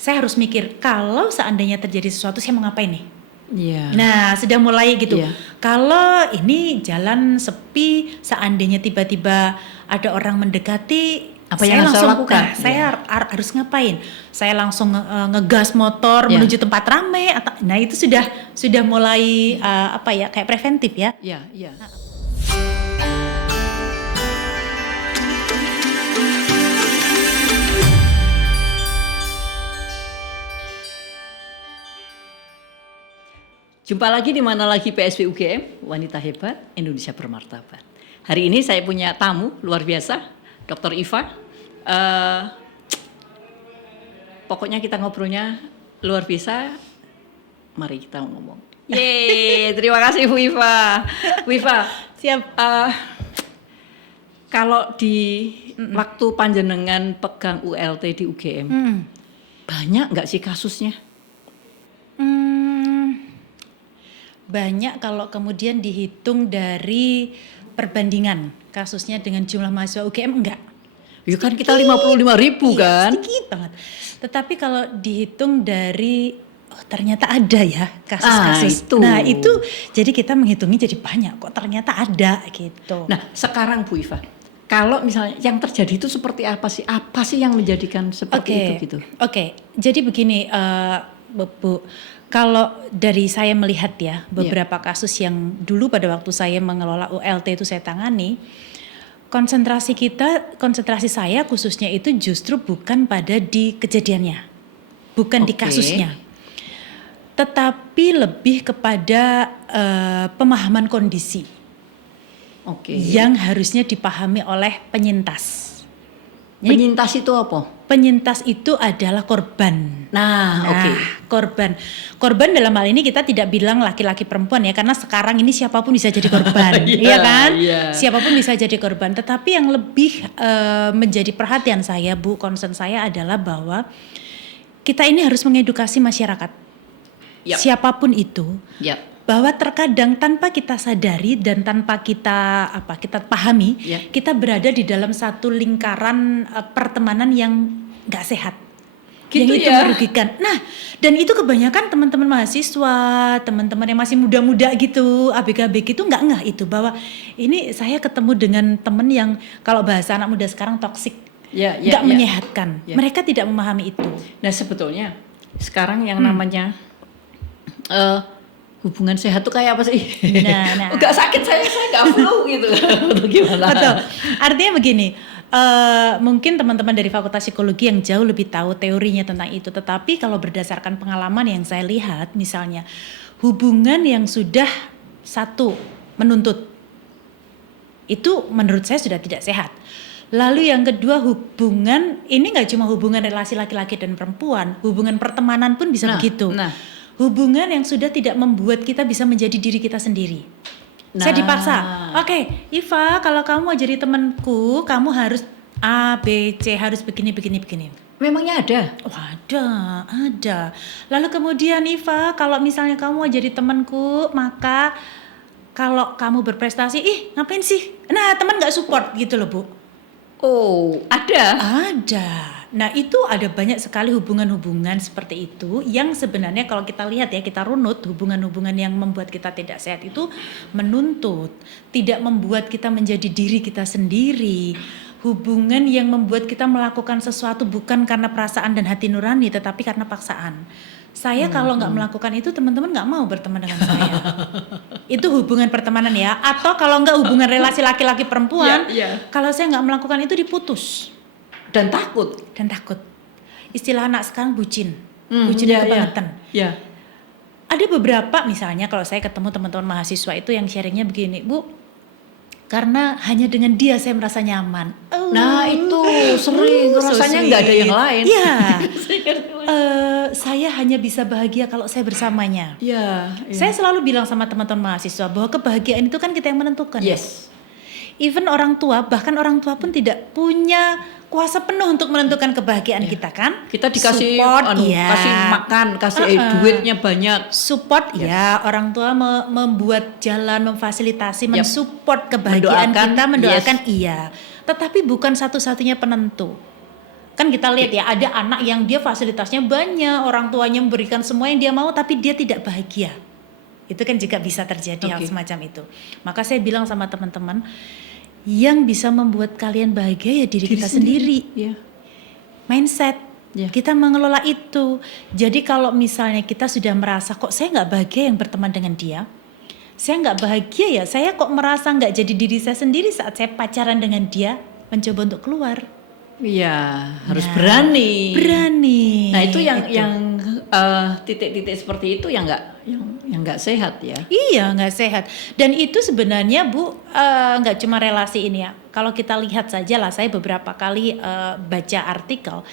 saya harus mikir kalau seandainya terjadi sesuatu saya mau ngapain nih. Iya. Nah, sudah mulai gitu. Iya. Kalau ini jalan sepi, seandainya tiba-tiba ada orang mendekati, Apa yang harus saya lakukan? Saya harus ngapain? Saya langsung ngegas motor menuju tempat ramai atau nah itu sudah mulai kayak preventif ya. Iya, iya. Jumpa lagi di Mana Lagi PSB UGM, Wanita Hebat, Indonesia Bermartabat. Hari ini saya punya tamu luar biasa, Dr. Iva. Pokoknya kita ngobrolnya luar biasa. Mari kita ngomong. Yeay, terima kasih Bu Iva. Bu Iva, Siap. Kalau di waktu panjenengan pegang ULT di UGM, banyak nggak sih kasusnya? Banyak kalau kemudian dihitung dari perbandingan kasusnya dengan jumlah mahasiswa UGM enggak. Ya kan kita 55.000 kan? Sedikit banget. Tetapi kalau dihitung dari ternyata ada ya kasus-kasus. Nah itu jadi kita menghitungnya jadi banyak kok ternyata ada gitu. Nah sekarang Bu Iva, kalau misalnya yang terjadi itu seperti apa sih? Apa sih yang menjadikan seperti itu gitu? Oke. Jadi begini Bu. Kalau dari saya melihat ya beberapa kasus yang dulu pada waktu saya mengelola ULT itu saya tangani, konsentrasi saya khususnya itu justru bukan pada di kejadiannya, bukan di kasusnya, tetapi lebih kepada pemahaman kondisi yang harusnya dipahami oleh penyintas. Jadi, penyintas itu apa? Penyintas itu adalah korban. Korban dalam hal ini kita tidak bilang laki-laki perempuan ya, karena sekarang ini siapapun bisa jadi korban, iya kan? Siapapun bisa jadi korban. Tetapi yang lebih menjadi perhatian saya, Bu, concern saya adalah bahwa kita ini harus mengedukasi masyarakat, siapapun itu, bahwa terkadang tanpa kita sadari dan tanpa kita pahami, kita berada di dalam satu lingkaran pertemanan yang nggak sehat, gitu yang itu merugikan. Nah, dan itu kebanyakan teman-teman mahasiswa, teman-teman yang masih muda-muda gitu, ABG-ABG itu nggak ngeh itu bahwa ini saya ketemu dengan teman yang kalau bahasa anak muda sekarang toksik, nggak menyehatkan. Mereka tidak memahami itu. Nah sebetulnya sekarang yang namanya hubungan sehat tuh kayak apa sih? Nah. Gak sakit saya gak flu gitu. Atau gimana? Betul. Artinya begini, mungkin teman-teman dari Fakultas Psikologi yang jauh lebih tahu teorinya tentang itu. Tetapi kalau berdasarkan pengalaman yang saya lihat, misalnya hubungan yang sudah satu menuntut, itu menurut saya sudah tidak sehat. Lalu yang kedua hubungan, ini gak cuma hubungan relasi laki-laki dan perempuan, hubungan pertemanan pun bisa begitu. Hubungan yang sudah tidak membuat kita bisa menjadi diri kita sendiri. Saya dipaksa. Oke, Iva, kalau kamu mau jadi temanku, kamu harus A, B, C, harus begini. Memangnya ada? Oh, ada. Lalu kemudian Iva, kalau misalnya kamu mau jadi temanku, maka kalau kamu berprestasi, ngapain sih? Nah, teman nggak support gitu loh, Bu. Oh, ada? Ada. Nah itu ada banyak sekali hubungan-hubungan seperti itu yang sebenarnya kalau kita lihat ya, kita runut hubungan-hubungan yang membuat kita tidak sehat itu menuntut, tidak membuat kita menjadi diri kita sendiri. Hubungan yang membuat kita melakukan sesuatu bukan karena perasaan dan hati nurani tetapi karena paksaan. Saya kalau nggak melakukan itu teman-teman nggak mau berteman dengan saya. Itu hubungan pertemanan ya. Atau kalau nggak hubungan relasi laki-laki perempuan, kalau saya nggak melakukan itu diputus. Dan takut. Istilah anak sekarang bucin kebangetan. Ada beberapa misalnya kalau saya ketemu teman-teman mahasiswa itu yang sharingnya begini, Bu, karena hanya dengan dia saya merasa nyaman. Nah itu sering rasanya nggak ada yang lain. Saya hanya bisa bahagia kalau saya bersamanya. Saya selalu bilang sama teman-teman mahasiswa bahwa kebahagiaan itu kan kita yang menentukan. Even orang tua, bahkan orang tua pun tidak punya kuasa penuh untuk menentukan kebahagiaan kita kan. Kita dikasih support, kasih makan, kasih duitnya banyak. Support orang tua membuat jalan, memfasilitasi, mensupport kebahagiaan kita, mendoakan Tetapi bukan satu-satunya penentu. Kan kita lihat ya, ada anak yang dia fasilitasnya banyak, orang tuanya memberikan semua yang dia mau, tapi dia tidak bahagia. Itu kan juga bisa terjadi hal semacam itu. Maka saya bilang sama teman-teman, yang bisa membuat kalian bahagia ya diri kita sendiri. Yeah. Mindset. Kita mengelola itu. Jadi kalau misalnya kita sudah merasa kok saya nggak bahagia yang berteman dengan dia, saya nggak bahagia ya, saya kok merasa nggak jadi diri saya sendiri saat saya pacaran dengan dia, mencoba untuk keluar. Iya, harus berani. Nah itu yang titik-titik seperti itu yang nggak sehat ya. Iya, nggak sehat. Dan itu sebenarnya Bu, nggak cuma relasi ini ya. Kalau kita lihat saja lah, saya beberapa kali baca artikel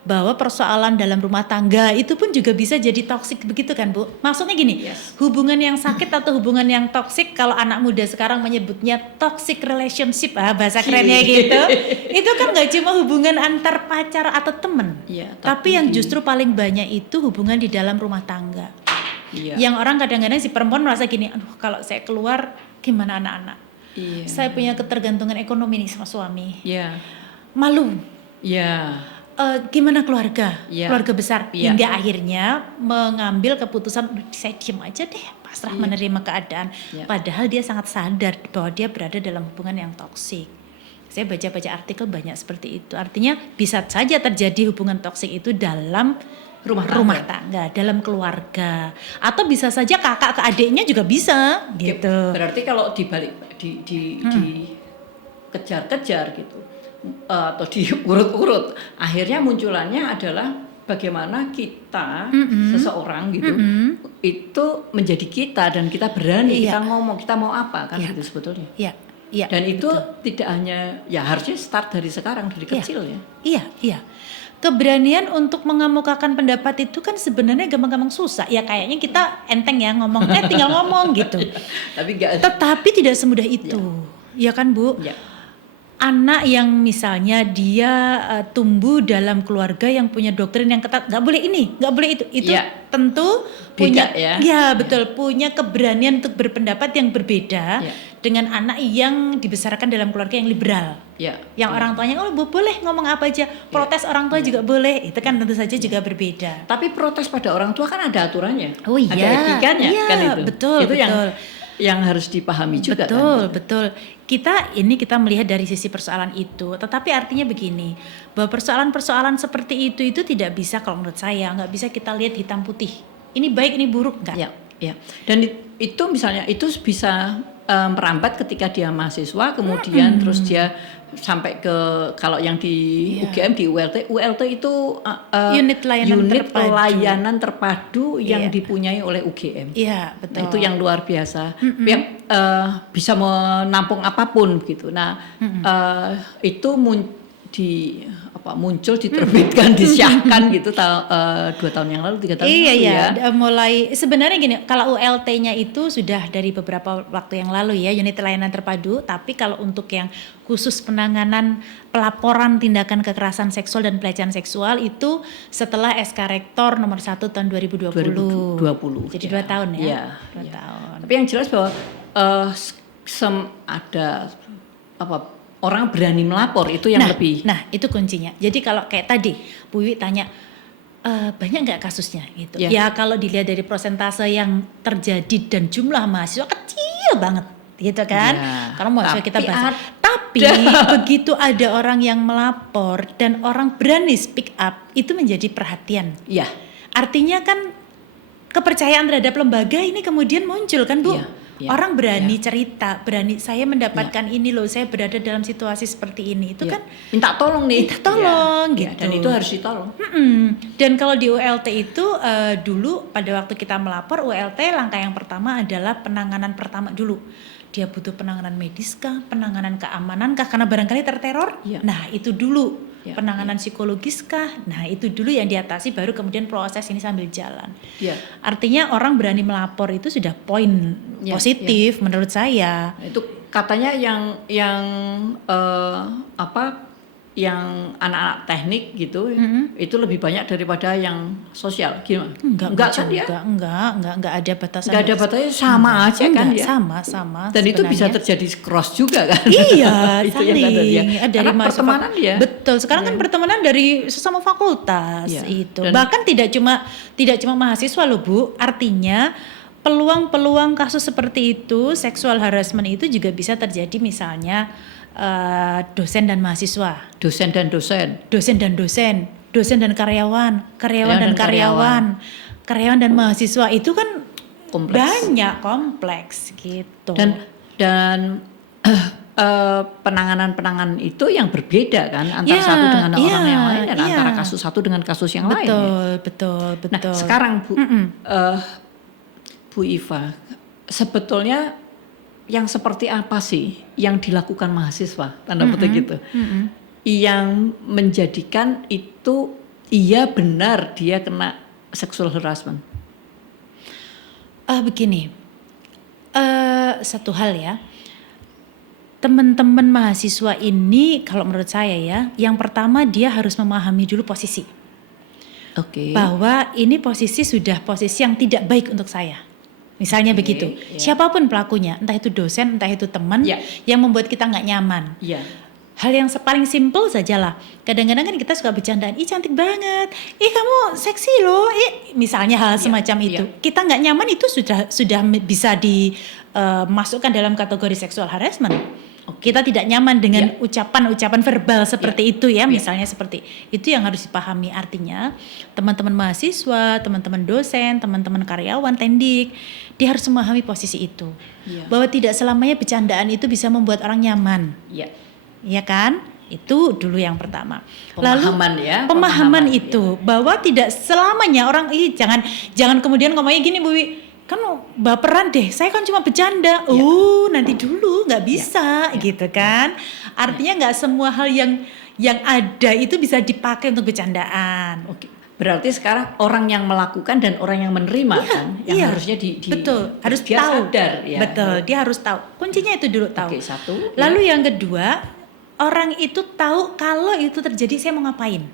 bahwa persoalan dalam rumah tangga itu pun juga bisa jadi toksik begitu kan Bu? Maksudnya gini, hubungan yang sakit atau hubungan yang toksik, kalau anak muda sekarang menyebutnya toxic relationship, bahasa kerennya gitu. Itu kan gak cuma hubungan antar pacar atau temen, tapi yang justru paling banyak itu hubungan di dalam rumah tangga. Yang orang kadang-kadang si perempuan merasa gini, aduh kalau saya keluar gimana anak-anak? Saya punya ketergantungan ekonomi nih sama suami. Malu. Gimana keluarga besar, hingga akhirnya mengambil keputusan saya diem aja deh, pasrah menerima keadaan, padahal dia sangat sadar bahwa dia berada dalam hubungan yang toksik. Saya baca-baca artikel banyak seperti itu, artinya bisa saja terjadi hubungan toksik itu dalam rumah tangga, dalam keluarga, atau bisa saja kakak ke adiknya juga bisa gitu. Berarti kalau dibalik dikejar-kejar gitu, atau diurut-urut, akhirnya munculannya adalah bagaimana kita seseorang gitu itu menjadi kita, dan kita berani kita ngomong kita mau apa kan gitu sebetulnya. Dan itu tidak hanya ya, harusnya start dari sekarang, dari kecil ya. Keberanian untuk mengemukakan pendapat itu kan sebenarnya gampang-gampang susah. Ya kayaknya kita enteng ya ngomong, tinggal ngomong gitu. Tetapi tidak semudah itu. Ya kan Bu? Anak yang misalnya dia tumbuh dalam keluarga yang punya doktrin yang ketat, nggak boleh ini, nggak boleh itu tentu punya betul, punya keberanian untuk berpendapat yang berbeda dengan anak yang dibesarkan dalam keluarga yang liberal, yang orang tuanya boleh ngomong apa aja, protes orang tua juga boleh, itu kan tentu saja juga berbeda. Tapi protes pada orang tua kan ada aturannya, ada etikanya kan itu. Betul. Yang harus dipahami juga betul. Kita melihat dari sisi persoalan itu, tetapi artinya begini, bahwa persoalan-persoalan seperti itu tidak bisa, kalau menurut saya nggak bisa kita lihat hitam putih. Ini baik, ini buruk, enggak. Dan itu misalnya itu bisa merambat ketika dia mahasiswa, kemudian terus dia sampai ke, kalau yang di UGM di ULT itu unit layanan terpadu yang dipunyai oleh UGM. Betul. Nah, itu yang luar biasa, yang bisa menampung apapun gitu. Nah, itu muncul diterbitkan, disiapkan gitu 2 tahun yang lalu, 3 tahun yang lalu mulai sebenarnya gini, kalau ULT-nya itu sudah dari beberapa waktu yang lalu ya, unit layanan terpadu, tapi kalau untuk yang khusus penanganan pelaporan tindakan kekerasan seksual dan pelecehan seksual itu setelah SK Rektor nomor 1 tahun 2020. Jadi 2 tahun ya. 2 tahun. Tapi yang jelas bahwa ada orang berani melapor, itu yang lebih. Nah, itu kuncinya. Jadi kalau kayak tadi Bu Wiwi tanya banyak nggak kasusnya gitu. Ya kalau dilihat dari persentase yang terjadi dan jumlah mahasiswa kecil banget gitu kan. Karena mahasiswa kita bahas. Tapi begitu ada orang yang melapor dan orang berani speak up, itu menjadi perhatian. Artinya kan kepercayaan terhadap lembaga ini kemudian muncul kan Bu. Orang berani cerita, berani saya mendapatkan ini loh, saya berada dalam situasi seperti ini. Itu kan minta tolong gitu. Dan itu harus ditolong. Dan kalau di ULT itu dulu pada waktu kita melapor, ULT langkah yang pertama adalah penanganan pertama dulu. Dia butuh penanganan medis kah, penanganan keamanan kah, karena barangkali terteror. Nah itu dulu. Penanganan psikologis kah? Nah itu dulu yang diatasi, baru kemudian proses ini sambil jalan. Artinya orang berani melapor itu sudah poin positif menurut saya. Itu katanya yang yang anak-anak teknik gitu itu lebih banyak daripada yang sosial gimana? Enggak kan ya? Enggak ada batasan. Enggak ada batasnya, sama aja kan ya? Sama. Dan itu bisa terjadi cross juga kan? Iya, itu yang ada dia. Dari pertemanan ya. Betul. Sekarang kan pertemanan dari sesama fakultas itu. Bahkan tidak cuma mahasiswa loh Bu. Artinya peluang-peluang kasus seperti itu, sexual harassment itu juga bisa terjadi misalnya dosen dan mahasiswa, dosen dan karyawan, karyawan dan mahasiswa itu kan kompleks gitu. Dan penanganan itu yang berbeda kan antara satu dengan orang yang lain dan antara kasus satu dengan kasus yang lain. Betul. Nah, sekarang Bu Iva, sebetulnya yang seperti apa sih yang dilakukan mahasiswa tanda petik gitu yang menjadikan itu benar dia kena sexual harassment? Begini, satu hal ya, teman-teman mahasiswa ini kalau menurut saya ya, yang pertama dia harus memahami dulu posisi, bahwa ini sudah posisi yang tidak baik untuk saya. Misalnya begitu, siapapun pelakunya, entah itu dosen, entah itu teman, yang membuat kita nggak nyaman. Hal yang paling simpel saja lah. Kadang-kadang kan kita suka bercandaan, ih cantik banget, ih kamu seksi loh, misalnya hal semacam itu. Kita nggak nyaman itu sudah bisa dimasukkan dalam kategori sexual harassment. Kita tidak nyaman dengan ucapan-ucapan verbal seperti itu ya, misalnya seperti itu yang harus dipahami. Artinya teman-teman mahasiswa, teman-teman dosen, teman-teman karyawan, tendik, dia harus memahami posisi itu, bahwa tidak selamanya bercandaan itu bisa membuat orang nyaman, ya kan? Itu dulu yang pertama. Pemahaman itu bahwa tidak selamanya orang jangan kemudian ngomongnya gini Bu Wi, kan baperan deh, saya kan cuma bercanda. Nanti dulu nggak bisa gitu kan. Artinya nggak semua hal yang ada itu bisa dipakai untuk bercandaan. Berarti sekarang orang yang melakukan dan orang yang menerima kan yang harusnya betul, harus dia tahu. Sadar, ya. Betul, dia harus tahu. Kuncinya itu dulu tahu. Satu. Lalu yang kedua, orang itu tahu kalau itu terjadi saya mau ngapain.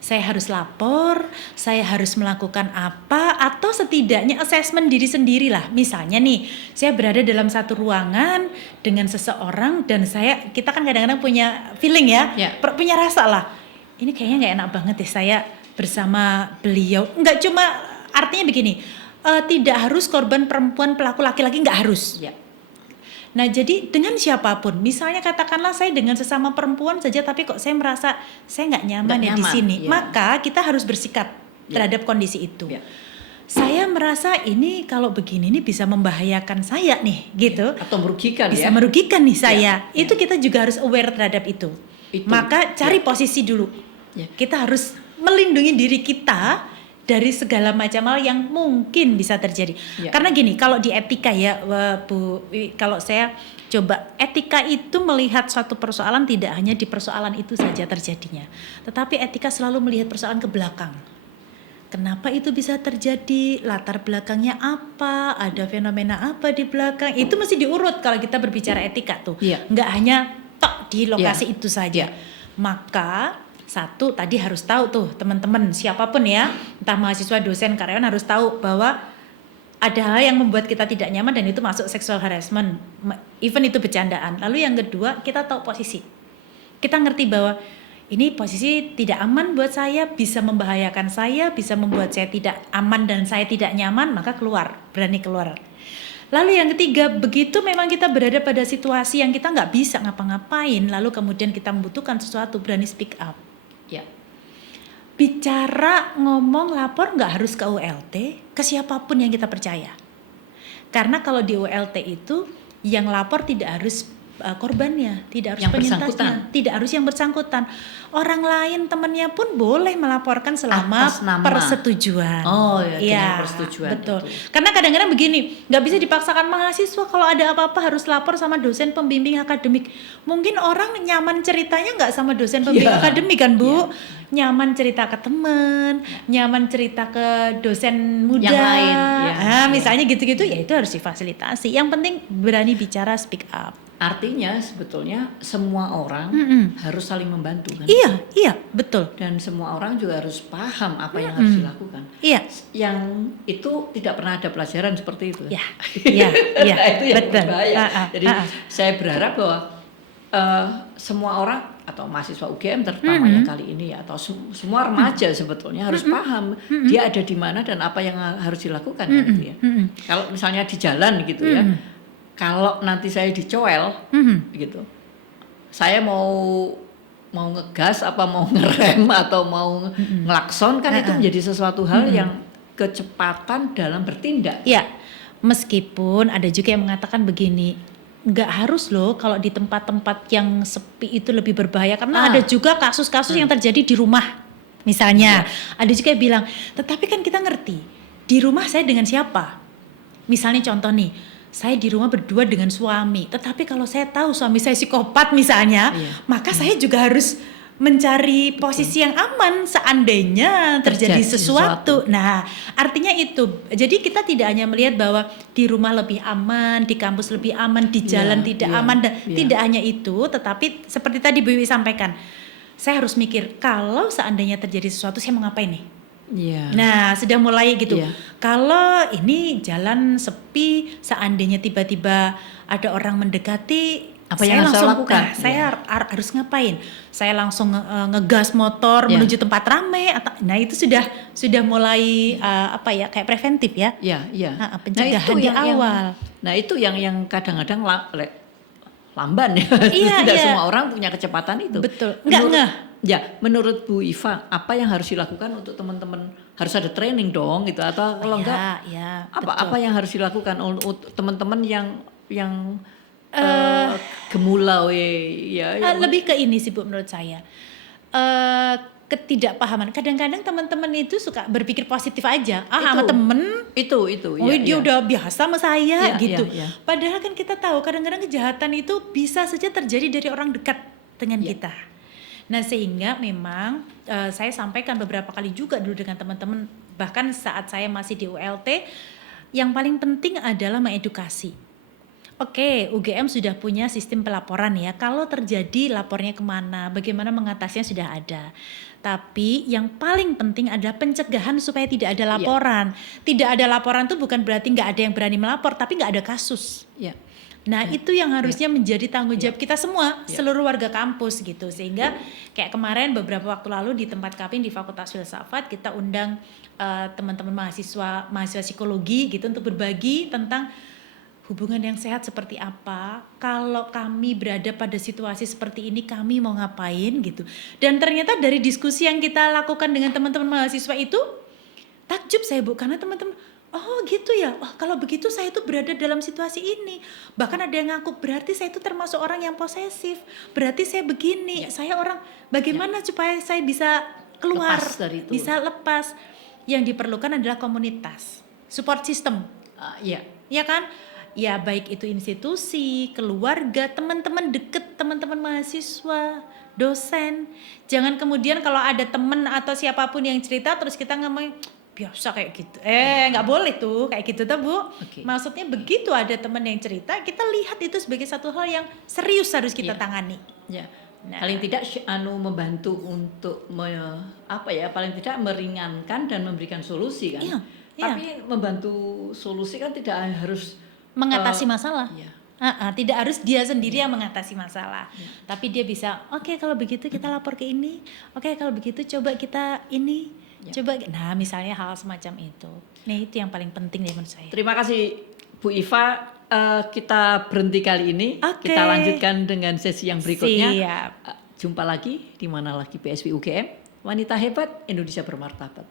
Saya harus lapor, saya harus melakukan apa, atau setidaknya assessment diri sendiri lah. Misalnya nih, saya berada dalam satu ruangan dengan seseorang dan kita kan kadang-kadang punya feeling ya, punya rasa lah. Ini kayaknya nggak enak banget deh saya bersama beliau. Nggak cuma artinya begini, tidak harus korban perempuan pelaku laki-laki, nggak harus. Nah jadi dengan siapapun, misalnya katakanlah saya dengan sesama perempuan saja, tapi kok saya merasa saya nggak nyaman di sini, maka kita harus bersikap terhadap kondisi itu. Saya merasa ini kalau begini ini bisa membahayakan saya nih, gitu. Atau merugikan bisa merugikan nih saya. Itu kita juga harus aware terhadap itu. Maka cari posisi dulu. Kita harus melindungi diri kita dari segala macam hal yang mungkin bisa terjadi. Karena gini, kalau di etika ya Bu, kalau saya coba etika itu melihat suatu persoalan tidak hanya di persoalan itu saja terjadinya, tetapi etika selalu melihat persoalan ke belakang. Kenapa itu bisa terjadi? Latar belakangnya apa? Ada fenomena apa di belakang? Itu mesti diurut kalau kita berbicara etika tuh. Nggak hanya tok di lokasi itu saja. Maka satu, tadi harus tahu tuh teman-teman siapapun ya, entah mahasiswa, dosen, karyawan harus tahu bahwa ada hal yang membuat kita tidak nyaman dan itu masuk sexual harassment, even itu bercandaan. Lalu yang kedua, kita tahu posisi. Kita ngerti bahwa ini posisi tidak aman buat saya, bisa membahayakan saya, bisa membuat saya tidak aman dan saya tidak nyaman, maka berani keluar. Lalu yang ketiga, begitu memang kita berada pada situasi yang kita nggak bisa ngapa-ngapain, lalu kemudian kita membutuhkan sesuatu, berani speak up. Bicara, ngomong, lapor nggak harus ke ULT, ke siapapun yang kita percaya. Karena kalau di ULT itu yang lapor tidak harus korbannya, tidak harus penyintasnya, tidak harus yang bersangkutan. Orang lain temannya pun boleh melaporkan selama persetujuan. Dengan persetujuan. Betul. Itu. Karena kadang-kadang begini, nggak bisa dipaksakan mahasiswa kalau ada apa-apa harus lapor sama dosen pembimbing akademik. Mungkin orang nyaman ceritanya nggak sama dosen pembimbing akademik kan Bu? Nyaman cerita ke teman, nyaman cerita ke dosen muda. Yang lain. Misalnya gitu-gitu, ya itu harus difasilitasi. Yang penting berani bicara, speak up. Artinya sebetulnya semua orang harus saling membantu kan? Iya, betul. Dan semua orang juga harus paham apa yang harus dilakukan. Iya. Yang itu tidak pernah ada pelajaran seperti itu. Iya. Nah, itu yang betul. berbahaya. Jadi saya berharap bahwa semua orang atau mahasiswa UGM terutamanya kali ini atau semua remaja sebetulnya harus paham dia ada di mana dan apa yang harus dilakukan gitu ya. Kalau misalnya di jalan gitu ya, kalau nanti saya dicoel gitu, saya mau ngegas apa mau ngerem atau mau ngelakson kan itu menjadi sesuatu hal yang kecepatan dalam bertindak. Ya, meskipun ada juga yang mengatakan begini, nggak harus loh kalau di tempat-tempat yang sepi itu lebih berbahaya karena ada juga kasus-kasus yang terjadi di rumah misalnya. Ada juga yang bilang, tetapi kan kita ngerti di rumah saya dengan siapa. Misalnya contoh nih, saya di rumah berdua dengan suami, tetapi kalau saya tahu suami saya psikopat misalnya, maka saya juga harus mencari posisi yang aman seandainya terjadi sesuatu. Nah, artinya itu. Jadi kita tidak hanya melihat bahwa di rumah lebih aman, di kampus lebih aman, di jalan tidak aman, dan tidak hanya itu, tetapi seperti tadi Bu Wiwi sampaikan, saya harus mikir kalau seandainya terjadi sesuatu saya mau ngapain nih? Nah, sudah mulai gitu. Kalau ini jalan sepi, seandainya tiba-tiba ada orang mendekati, apa yang saya lakukan? Saya harus ngapain? Saya langsung ngegas motor menuju tempat ramai atau nah itu sudah mulai kayak preventif ya. Pencegahan di awal. Nah, itu yang kadang-kadang lamban ya. Tidak semua orang punya kecepatan itu. Betul. Menurut Bu Iva, apa yang harus dilakukan untuk teman-teman? Harus ada training dong gitu atau kalau enggak apa yang harus dilakukan untuk teman-teman yang gemulau lebih ke ini sih Bu menurut saya, ketidakpahaman. Kadang-kadang teman-teman itu suka berpikir positif aja, sama temen itu dia udah biasa sama saya gitu. Padahal kan kita tahu kadang-kadang kejahatan itu bisa saja terjadi dari orang dekat dengan kita. Nah, sehingga memang saya sampaikan beberapa kali juga dulu dengan teman-teman, bahkan saat saya masih di ULT, yang paling penting adalah mengedukasi. Oke, UGM sudah punya sistem pelaporan ya. Kalau terjadi lapornya kemana, bagaimana mengatasinya sudah ada. Tapi yang paling penting adalah pencegahan supaya tidak ada laporan. Tidak ada laporan itu bukan berarti nggak ada yang berani melapor, tapi nggak ada kasus. Nah itu yang harusnya menjadi tanggung jawab kita semua, seluruh warga kampus gitu. Sehingga kayak kemarin beberapa waktu lalu di tempat Kapin di Fakultas Filsafat kita undang teman-teman mahasiswa psikologi gitu untuk berbagi tentang hubungan yang sehat seperti apa, kalau kami berada pada situasi seperti ini kami mau ngapain gitu. Dan ternyata dari diskusi yang kita lakukan dengan teman-teman mahasiswa itu takjub saya Bu, karena teman-teman oh gitu ya, kalau begitu saya itu berada dalam situasi ini. Bahkan ada yang ngaku berarti saya itu termasuk orang yang posesif, berarti saya begini, saya orang bagaimana supaya saya bisa keluar dari itu, bisa lepas. Yang diperlukan adalah komunitas, support system, ya kan? Ya baik itu institusi, keluarga, teman-teman deket, teman-teman mahasiswa, dosen. Jangan kemudian kalau ada teman atau siapapun yang cerita terus kita ngomong biasa kayak gitu. Nggak boleh tuh kayak gitu tuh Bu. Maksudnya begitu ada teman yang cerita, kita lihat itu sebagai satu hal yang serius harus kita tangani. Nah, paling tidak membantu untuk paling tidak meringankan dan memberikan solusi kan. Tapi membantu solusi kan tidak harus mengatasi masalah. Tidak harus dia sendiri yang mengatasi masalah. Tapi dia bisa, oke, kalau begitu kita lapor ke ini. Oke, kalau begitu coba kita ini. Coba. Nah, misalnya hal semacam itu. Nah, itu yang paling penting ya menurut saya. Terima kasih Bu Iva. Kita berhenti kali ini. Kita lanjutkan dengan sesi yang berikutnya. Jumpa lagi di mana lagi PSW UGM. Wanita hebat, Indonesia bermartabat.